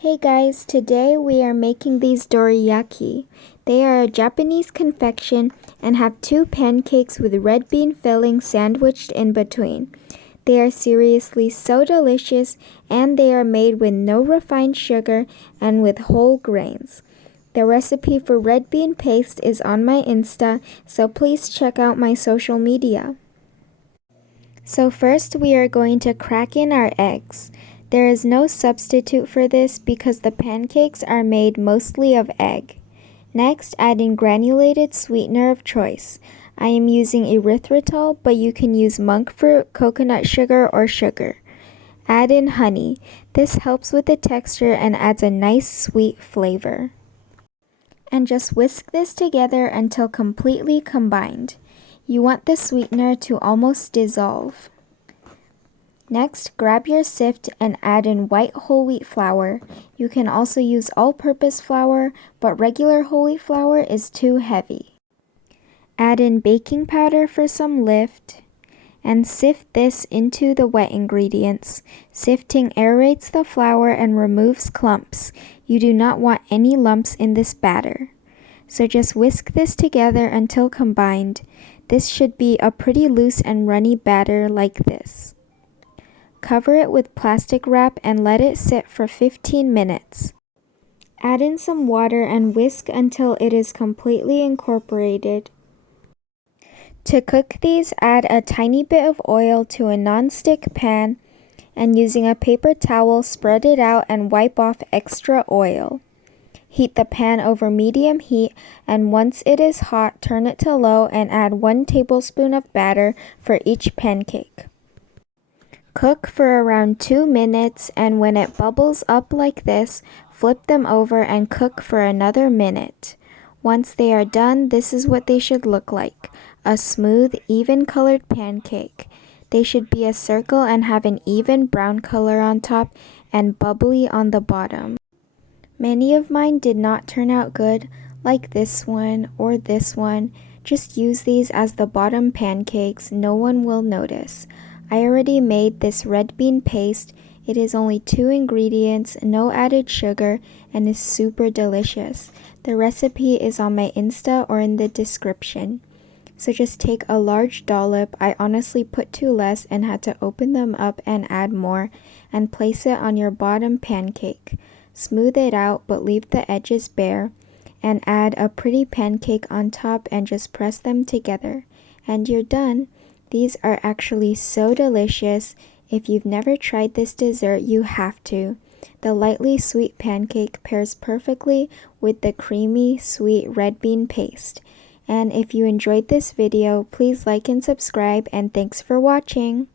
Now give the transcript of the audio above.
Hey guys, today we are making these dorayaki. They are a Japanese confection and have two pancakes with red bean filling sandwiched in between. They are seriously so delicious, and they are made with no refined sugar and with whole grains. The recipe for red bean paste is on my Insta, so please check out my social media. So first we are going to crack in our eggs. There is no substitute for this because the pancakes are made mostly of egg. Next, add in granulated sweetener of choice. I am using erythritol, but you can use monk fruit, coconut sugar, or sugar. Add in honey. This helps with the texture and adds a nice sweet flavor. And just whisk this together until completely combined. You want the sweetener to almost dissolve. Next, grab your Sift and add in white whole wheat flour. You can also use all-purpose flour, but regular whole wheat flour is too heavy. Add in baking powder for some lift, and sift this into the wet ingredients. Sifting aerates the flour and removes clumps. You do not want any lumps in this batter. So just whisk this together until combined. This should be a pretty loose and runny batter like this. Cover it with plastic wrap and let it sit for 15 minutes. Add in some water and whisk until it is completely incorporated. To cook these, add a tiny bit of oil to a non-stick pan and using a paper towel, spread it out and wipe off extra oil. Heat the pan over medium heat, and once it is hot, turn it to low and add 1 tablespoon of batter for each pancake. Cook for around 2 minutes, and when it bubbles up like this, flip them over and cook for another minute. Once they are done, this is what they should look like: a smooth, even colored pancake. They should be a circle and have an even brown color on top and bubbly on the bottom. Many of mine did not turn out good, like this one or this one. Just use these as the bottom pancakes, no one will notice. I already made this red bean paste. It is only 2 ingredients, no added sugar, and is super delicious. The recipe is on my Insta or in the description. So just take a large dollop. I honestly put too less and had to open them up and add more, and place it on your bottom pancake. Smooth it out but leave the edges bare, and add a pretty pancake on top and just press them together. And you're done. These are actually so delicious. If you've never tried this dessert, you have to. The lightly sweet pancake pairs perfectly with the creamy, sweet red bean paste. And if you enjoyed this video, please like and subscribe, and thanks for watching.